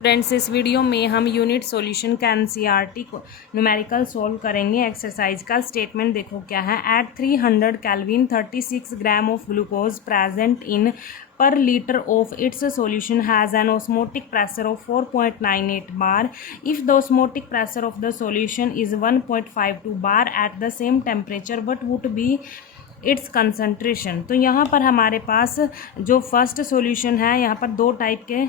Friends, इस video में हम यूनिट सॉल्यूशन का एनसीईआरटी को न्यूमेरिकल सोल्व करेंगे। एक्सरसाइज का स्टेटमेंट देखो क्या है। At 300 kelvin 36 gram of glucose present in per liter of its solution has an osmotic pressure of 4.98 bar. If the osmotic pressure of the solution is 1.52 bar at the same temperature, what would be it's concentration. तो यहाँ पर हमारे पास जो first solution है, यहाँ पर दो type के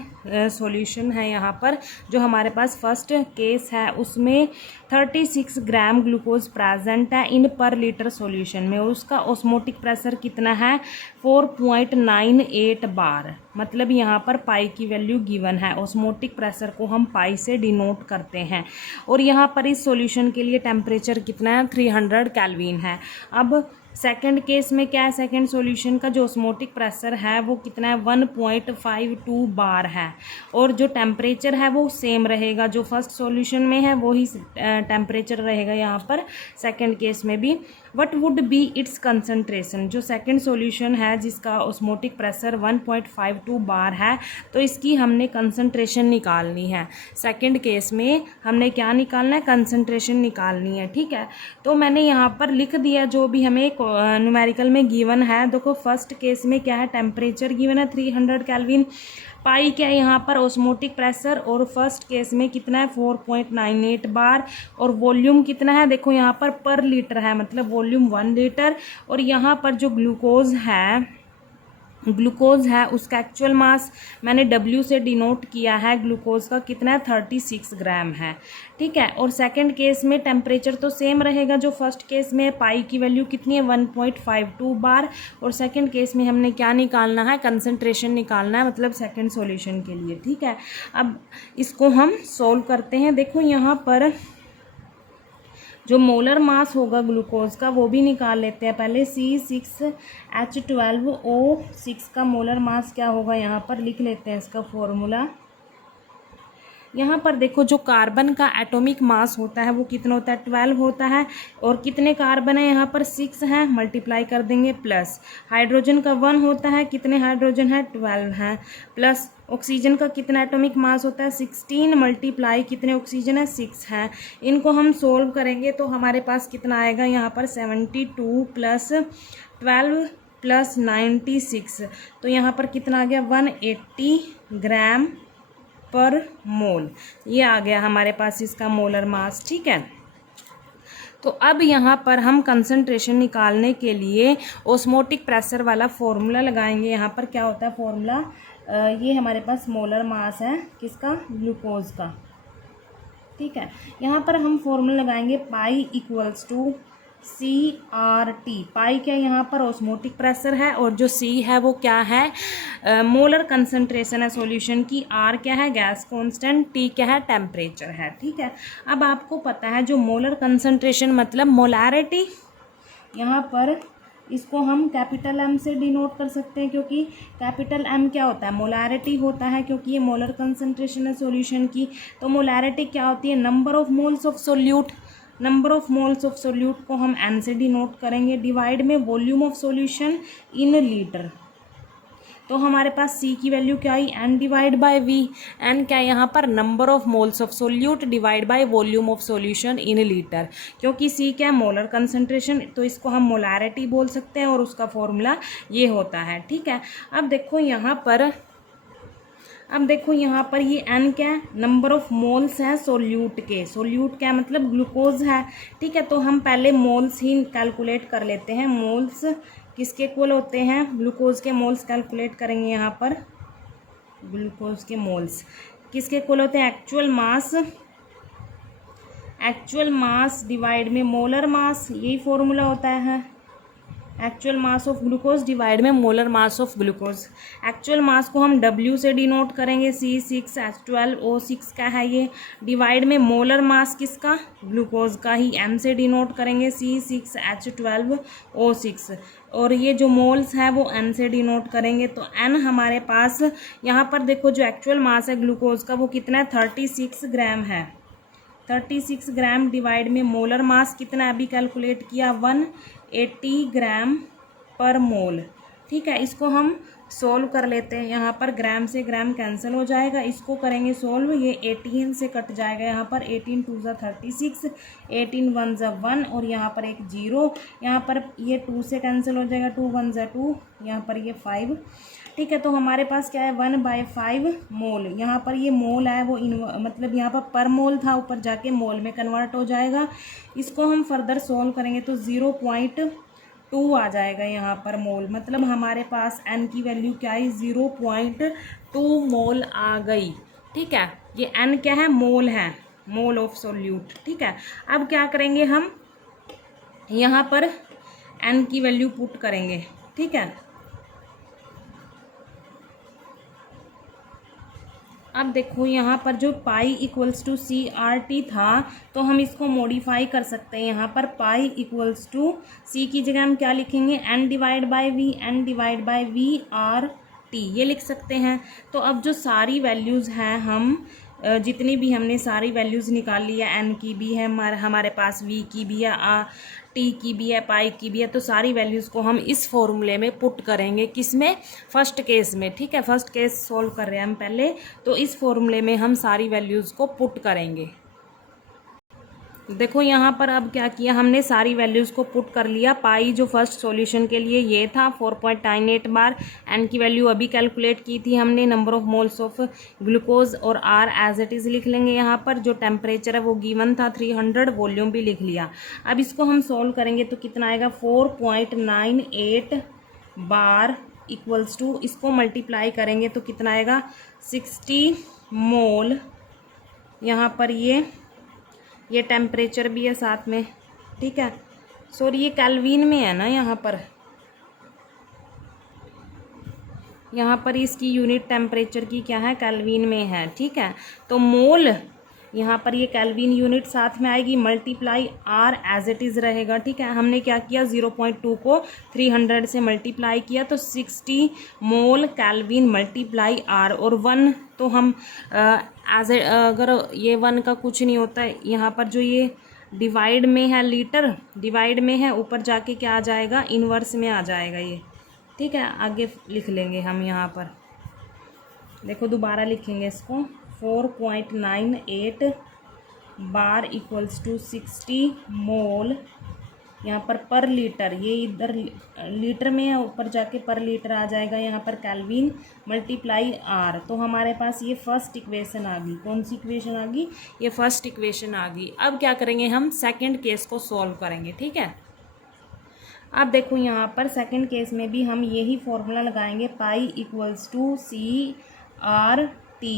सॉल्यूशन है। यहाँ पर जो हमारे पास फर्स्ट केस है उसमें 36 ग्राम ग्लूकोज प्रेजेंट है इन पर लीटर सॉल्यूशन में, उसका ऑस्मोटिक प्रेशर कितना है 4.98 बार। मतलब यहाँ पर पाई की वैल्यू गिवन है। ऑस्मोटिक प्रेशर को हम पाई से डिनोट करते हैं। और यहाँ पर इस सॉल्यूशन के लिए टेम्परेचर कितना है 300 केल्विन है। अब सेकंड केस में क्या है, सेकंड सॉल्यूशन का जो ऑस्मोटिक प्रेशर है वो कितना है 1.52 बार है। और जो टेम्परेचर है वो सेम रहेगा, जो फर्स्ट सॉल्यूशन में है वही टेम्परेचर रहेगा यहाँ पर सेकंड केस में भी। What would be it's concentration. जो सेकंड सॉल्यूशन है जिसका ऑस्मोटिक प्रेशर 1.52 बार है, तो इसकी हमने कंसंट्रेशन निकालनी है। सेकंड केस में हमने क्या निकालना है, कंसंट्रेशन निकालनी है। ठीक है, तो मैंने यहाँ पर लिख दिया जो भी हमें न्यूमेरिकल में गिवन है। देखो फर्स्ट केस में क्या है, टेम्परेचर गिवन है 300 केल्विन, पाई क्या है यहाँ पर ऑस्मोटिक प्रेशर, और फर्स्ट केस में कितना है 4.98 बार, और वॉल्यूम कितना है देखो यहाँ पर लीटर है, मतलब वॉल्यूम 1 लीटर। और यहाँ पर जो ग्लूकोज है उसका एक्चुअल मास मैंने W से डिनोट किया है। ग्लूकोज का कितना है 36 ग्राम है। ठीक है, और सेकंड केस में टेम्परेचर तो सेम रहेगा जो फर्स्ट केस में। पाई की वैल्यू कितनी है 1.52 बार। और सेकंड केस में हमने क्या निकालना है, कंसंट्रेशन निकालना है, मतलब सेकंड सॉल्यूशन के लिए। ठीक है, अब इसको हम सोल्व करते हैं। देखो यहाँ पर जो मोलर मास होगा ग्लूकोज का वो भी निकाल लेते हैं पहले। C6H12O6 का मोलर मास क्या होगा यहाँ पर लिख लेते हैं इसका फॉर्मूला। यहाँ पर देखो जो कार्बन का एटॉमिक मास होता है वो कितना होता है 12 होता है। और कितने कार्बन है यहाँ पर 6 है, मल्टीप्लाई कर देंगे। प्लस हाइड्रोजन का 1 होता है, कितने हाइड्रोजन है 12 है। प्लस ऑक्सीजन का कितना एटॉमिक मास होता है 16, मल्टीप्लाई कितने ऑक्सीजन है 6 है। इनको हम सोल्व करेंगे तो हमारे पास कितना आएगा यहाँ पर 72 प्लस 12 प्लस 96, तो यहाँ पर कितना आ गया 180 ग्राम पर मोल। ये आ गया हमारे पास इसका मोलर मास। ठीक है, तो अब यहाँ पर हम कंसंट्रेशन निकालने के लिए ऑस्मोटिक प्रेशर वाला फॉर्मूला लगाएंगे। यहाँ पर क्या होता है फॉर्मूला, ये हमारे पास मोलर मास है किसका, ग्लूकोज का। ठीक है, यहाँ पर हम फॉर्मूला लगाएंगे पाई इक्वल्स टू CRT। पाई क्या यहाँ पर ऑस्मोटिक प्रेशर है, और जो C है वो क्या है मोलर कंसंट्रेशन है सॉल्यूशन की। R क्या है गैस कांस्टेंट, T क्या है टेम्परेचर है। ठीक है, अब आपको पता है जो मोलर कंसंट्रेशन मतलब मोलैरिटी, यहाँ पर इसको हम कैपिटल M से डिनोट कर सकते हैं, क्योंकि कैपिटल M क्या होता है मोलैरिटी होता है, क्योंकि ये मोलर कंसंट्रेशन है सॉल्यूशन की। तो मोलैरिटी क्या होती है, number of moles of solute. Number of moles of solute को हम N से डिनोट करेंगे, डिवाइड में volume of solution in litre. तो हमारे पास C की वैल्यू क्या आई N divide by V। N क्या है यहाँ पर number of moles of solute divide by volume of solution in litre. क्योंकि C क्या है मोलर कंसंट्रेशन, तो इसको हम मोलैरिटी बोल सकते हैं, और उसका फॉर्मूला ये होता है। ठीक है, अब देखो यहाँ पर ये N क्या है नंबर ऑफ मोल्स है सोल्यूट के। सोल्यूट क्या मतलब ग्लूकोज है। ठीक है, तो हम पहले मोल्स ही कैलकुलेट कर लेते हैं। मोल्स किसके इक्वल होते हैं, ग्लूकोज के मोल्स कैलकुलेट करेंगे। यहाँ पर ग्लूकोज के मोल्स किसके इक्वल होते हैं, एक्चुअल मास डिवाइड में मोलर मास, यही फॉर्मूला होता है। Actual mass of glucose divide में molar mass of glucose. Actual mass को हम W से डिनोट करेंगे, C6H12O6 का है ये, डिवाइड में मोलर मास किसका, ग्लूकोज का ही, M से डिनोट करेंगे C6H12O6। और ये जो मोल्स है वो N से डिनोट करेंगे। तो N हमारे पास यहाँ पर देखो जो एक्चुअल मास है ग्लूकोज का वो कितना है 36 ग्राम है। 36 ग्राम डिवाइड में मोलर मास कितना अभी कैलकुलेट किया 180 ग्राम पर मोल। ठीक है, इसको हम सोल्व कर लेते हैं। यहाँ पर ग्राम से ग्राम कैंसिल हो जाएगा, इसको करेंगे सोल्व। ये 18 से कट जाएगा, यहाँ पर 18 2 ज़ा 36, 18 1 ज़ा 1 और यहाँ पर एक 0। यहाँ पर ये 2 से कैंसिल हो जाएगा, 2 1 ज़ा 2, यहाँ पर ये 5। ठीक है, तो हमारे पास क्या है 1/5 मोल। यहाँ पर ये मोल है वो मतलब यहाँ पर मोल था, ऊपर जाके मोल में कन्वर्ट हो जाएगा। इसको हम फर्दर सोल्व करेंगे तो 0.2 आ जाएगा यहाँ पर मोल। मतलब हमारे पास n की वैल्यू क्या है 0.2 मोल आ गई। ठीक है, ये n क्या है मोल है, मोल ऑफ सोल्यूट। ठीक है, अब क्या करेंगे हम यहाँ पर n की वैल्यू पुट करेंगे। ठीक है, अब देखो यहाँ पर जो पाई इक्वल्स टू CRT था तो हम इसको मॉडिफाई कर सकते हैं। यहाँ पर पाई इक्वल्स टू C की जगह हम क्या लिखेंगे n डिवाइड बाई वी, n डिवाइड बाई VRT ये लिख सकते हैं। तो अब जो सारी वैल्यूज़ हैं हम जितनी भी हमने सारी वैल्यूज़ निकाल ली है, n की भी है हमारे पास, v की भी है, t की भी है, पाई की भी है, तो सारी वैल्यूज़ को हम इस फॉर्मूले में पुट करेंगे। किस में? फर्स्ट केस में। ठीक है, फर्स्ट केस सॉल्व कर रहे हैं हम पहले, तो इस फॉर्मूले में हम सारी वैल्यूज़ को पुट करेंगे। देखो यहाँ पर अब क्या किया हमने, सारी वैल्यूज़ को पुट कर लिया। पाई जो फर्स्ट सॉल्यूशन के लिए ये था 4.98 बार, एन की वैल्यू अभी कैलकुलेट की थी हमने, number of moles of glucose, और आर एज इट इज़ लिख लेंगे। यहाँ पर जो टेम्परेचर है वो गिवन था 300, वॉल्यूम भी लिख लिया। अब इसको हम सॉल्व करेंगे तो कितना आएगा 4.98 बार इक्वल्स टू, इसको मल्टीप्लाई करेंगे तो कितना आएगा 60 मोल। यहाँ पर ये टेम्परेचर भी है साथ में। ठीक है, सॉरी ये केल्विन में है ना, यहाँ पर इसकी यूनिट टेम्परेचर की क्या है, केल्विन में है। ठीक है, तो मोल यहाँ पर ये केल्विन यूनिट साथ में आएगी, multiply R as it is रहेगा। ठीक है, हमने क्या किया 0.2 को 300 से मल्टीप्लाई किया तो 60 मोल केल्विन मल्टीप्लाई आर, और 1 तो हम अगर ये 1 का कुछ नहीं होता है, यहाँ पर जो ये डिवाइड में है, लीटर डिवाइड में है, ऊपर जाके क्या आ जाएगा इन्वर्स में आ जाएगा ये। ठीक है, आगे लिख लेंगे हम। यहाँ पर देखो दोबारा लिखेंगे इसको, 4.98 बार इक्वल्स टू 60 मोल, यहाँ पर लीटर, ये इधर लीटर में है, ऊपर जाके पर लीटर आ जाएगा यहाँ पर केल्विन मल्टीप्लाई आर। तो हमारे पास ये फर्स्ट इक्वेशन आ गई। कौन सी इक्वेशन आ गई? ये फर्स्ट इक्वेशन आ गई। अब क्या करेंगे हम सेकंड केस को सॉल्व करेंगे। ठीक है, अब देखो यहाँ पर सेकंड केस में भी हम यही फॉर्मूला लगाएंगे, पाई इक्वल्स टू CRT।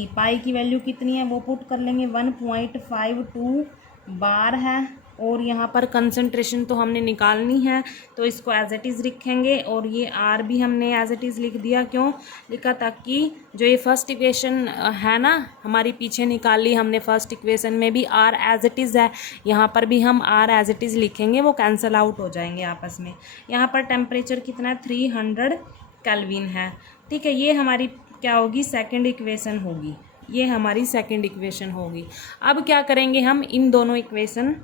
पाई की वैल्यू कितनी है वो पुट कर लेंगे, 1.52 बार है, और यहाँ पर कंसंट्रेशन तो हमने निकालनी है तो इसको एज इट इज़ लिखेंगे, और ये आर भी हमने एज इट इज़ लिख दिया। क्यों लिखा? ताकि जो ये फर्स्ट इक्वेशन है ना हमारी पीछे निकाल ली हमने, फर्स्ट इक्वेशन में भी आर एज इट इज़ है, यहाँ पर भी हम आर एज इट इज़ लिखेंगे, वो कैंसिल आउट हो जाएंगे आपस में। यहाँ पर टेम्परेचर कितना है 300 केल्विन है। ठीक है, ये हमारी क्या होगी सेकंड इक्वेशन होगी, ये हमारी सेकंड इक्वेशन होगी। अब क्या करेंगे हम इन दोनों इक्वेशन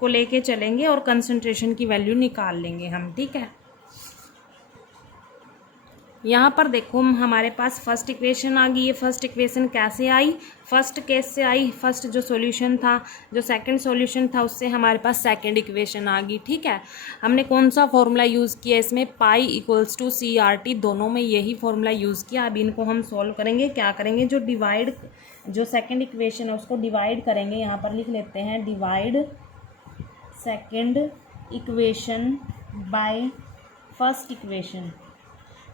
को लेके चलेंगे और कंसंट्रेशन की वैल्यू निकाल लेंगे हम। ठीक है, यहाँ पर देखो हमारे पास फर्स्ट इक्वेशन आ गई। ये फर्स्ट इक्वेशन कैसे आई? फर्स्ट केस से आई। फर्स्ट जो सॉल्यूशन था, जो सेकंड सॉल्यूशन था, उससे हमारे पास सेकंड इक्वेशन आ गई। ठीक है, हमने कौन सा फॉर्मूला यूज़ किया इसमें? पाई इक्वल्स टू CRT, दोनों में यही फॉर्मूला यूज़ किया। अब इनको हम सॉल्व करेंगे। क्या करेंगे, जो सेकेंड इक्वेशन है उसको डिवाइड करेंगे। यहाँ पर लिख लेते हैं, divide second equation by first equation.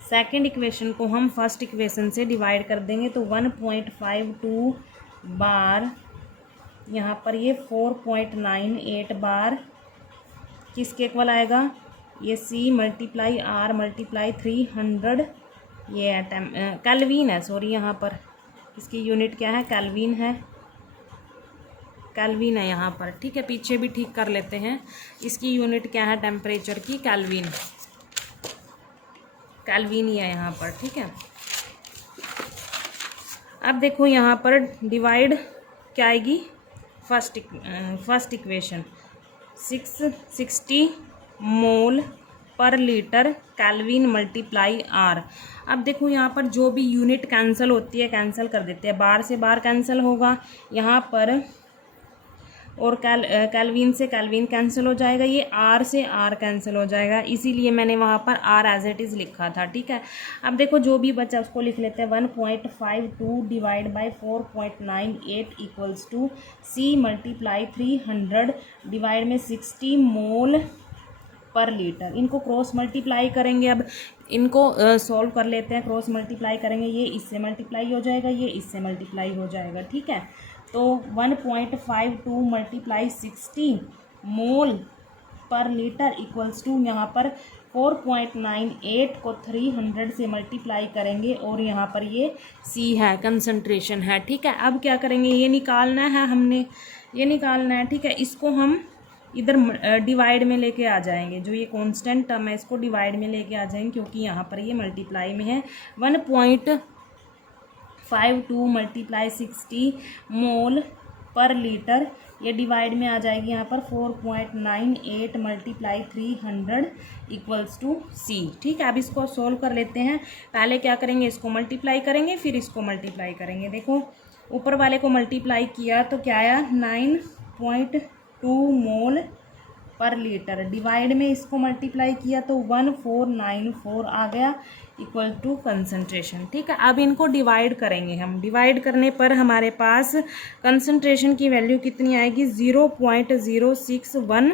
Second equation को हम फर्स्ट इक्वेशन से डिवाइड कर देंगे तो 1.52 बार, यहाँ पर ये 4.98 बार किसके इक्वल आएगा? ये C मल्टीप्लाई R मल्टीप्लाई 300, ये है केल्विन है, सॉरी यहाँ पर इसकी यूनिट क्या है? केल्विन है, केल्विन है यहाँ पर। ठीक है, पीछे भी ठीक कर लेते हैं। इसकी यूनिट क्या है टेम्परेचर की? केल्विन, केल्विन ही है यहाँ पर। ठीक है, अब देखो यहाँ पर डिवाइड क्या आएगी? फर्स्ट इक्वेशन 660 मोल पर लीटर केल्विन मल्टीप्लाई आर। अब देखो यहाँ पर जो भी यूनिट कैंसिल होती है कैंसिल कर देते हैं, बार से बार कैंसिल होगा यहाँ पर, और कैल्विन से कैल्विन कैंसिल हो जाएगा, ये आर से आर कैंसिल हो जाएगा, इसीलिए मैंने वहाँ पर आर एज इट इज़ लिखा था। ठीक है, अब देखो जो भी बचा उसको लिख लेते हैं। 1.52 divide by 4.98 equals to C multiply 300 divide में 60 मोल पर लीटर। इनको क्रॉस मल्टीप्लाई करेंगे, अब इनको सॉल्व कर लेते हैं। क्रॉस मल्टीप्लाई करेंगे, ये इससे मल्टीप्लाई हो जाएगा, ये इससे मल्टीप्लाई हो जाएगा। ठीक है, तो 1.52 मल्टीप्लाई 60 मोल पर लीटर इक्वल्स टू यहाँ पर 4.98 को 300 से मल्टीप्लाई करेंगे और यहाँ पर ये सी है, कंसंट्रेशन है। ठीक है, अब क्या करेंगे, ये निकालना है, हमने ये निकालना है। ठीक है, इसको हम इधर डिवाइड में लेके आ जाएंगे, जो ये कांस्टेंट टर्म है इसको डिवाइड में लेके आ जाएंगे, क्योंकि यहाँ पर ये मल्टीप्लाई में है। 1.52 मल्टीप्लाई 60 मोल पर लीटर, ये डिवाइड में आ जाएगी यहाँ पर 4.98 मल्टीप्लाई 300 इक्वल्स टू सी। ठीक है, अब इसको सोल्व कर लेते हैं। पहले क्या करेंगे, इसको मल्टीप्लाई करेंगे, फिर इसको मल्टीप्लाई करेंगे। देखो ऊपर वाले को मल्टीप्लाई किया तो क्या आया, 9.2 मोल पर लीटर, डिवाइड में इसको मल्टीप्लाई किया तो 1494 आ गया इक्वल टू कंसंट्रेशन। ठीक है, अब इनको डिवाइड करेंगे हम। डिवाइड करने पर हमारे पास कंसंट्रेशन की वैल्यू कितनी आएगी, 0.061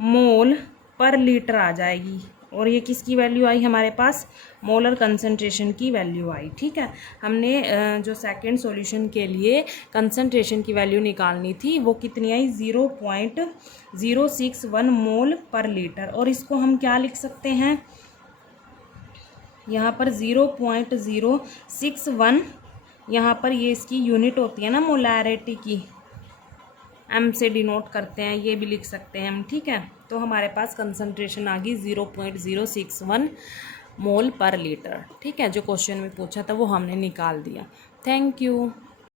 मोल पर लीटर आ जाएगी। और ये किसकी वैल्यू आई हमारे पास, मोलर कंसंट्रेशन की वैल्यू आई। ठीक है, हमने जो सेकंड सॉल्यूशन के लिए कंसंट्रेशन की वैल्यू निकालनी थी वो कितनी आई, 0.061 मोल पर लीटर। और इसको हम क्या लिख सकते हैं, यहाँ पर 0.061, यहाँ पर ये इसकी यूनिट होती है ना मोलैरिटी की, एम से डिनोट करते हैं, ये भी लिख सकते हैं हम। ठीक है, तो हमारे पास कंसंट्रेशन आ गई 0.061 मोल पर लीटर। ठीक है, जो क्वेश्चन में पूछा था वो हमने निकाल दिया। Thank you.